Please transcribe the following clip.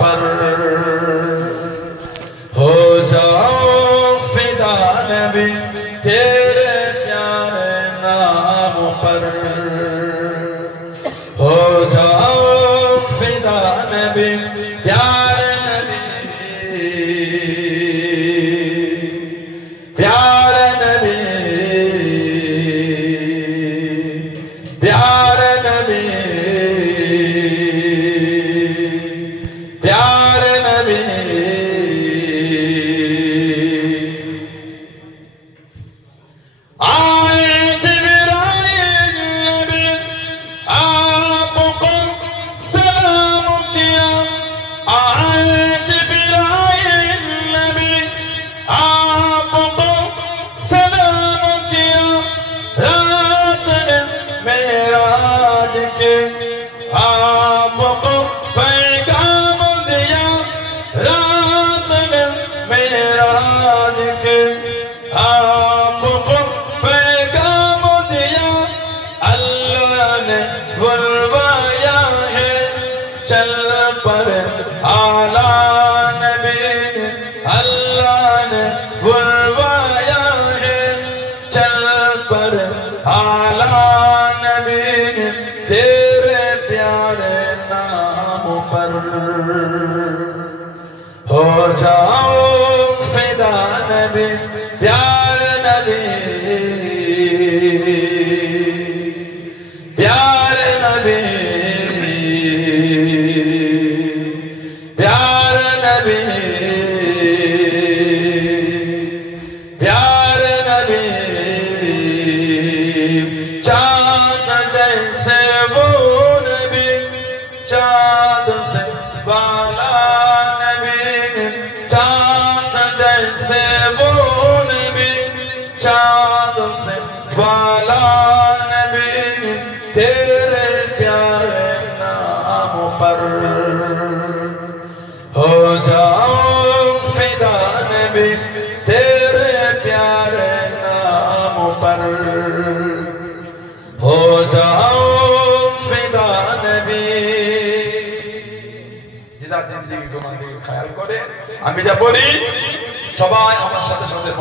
پر ہو جاؤ فدا نبی تیرے پیارے نام پر ہو جاؤ فدا نبی پیارے نبی پیارے نبی پیارے نبی پیارے نبی آئے جبرائیل نبی آپ کو سلام کیا آئے جبرائیل نبی آپ کو سلام کیا رات معراج کے آپ کو پیغام دیا رات معراج کے آپ کو پیغام دیا اللہ نے بلوایا ہے چل پر اعلیٰ نبی اللہ نے بلوایا ہے چل پر اعلیٰ نبی تیرے پیارے نام پر ہو جاؤ فدا نبی پیارے نبی پیارے نبی پیارے نبی پیارے نبی چاند جیسے وہ نبی چاند سے بالا نبی چاند جیسے وہ نبی چاند سے بالا نبی تیرے پیارے نام پر ہو جاؤ فدا نبی تیرے پیارے نام پر ہو جاؤ فدا نبی জিন্দগি তোমাদের খেয়াল করে আমি যা বলি সবাই আমার সাথে সাথে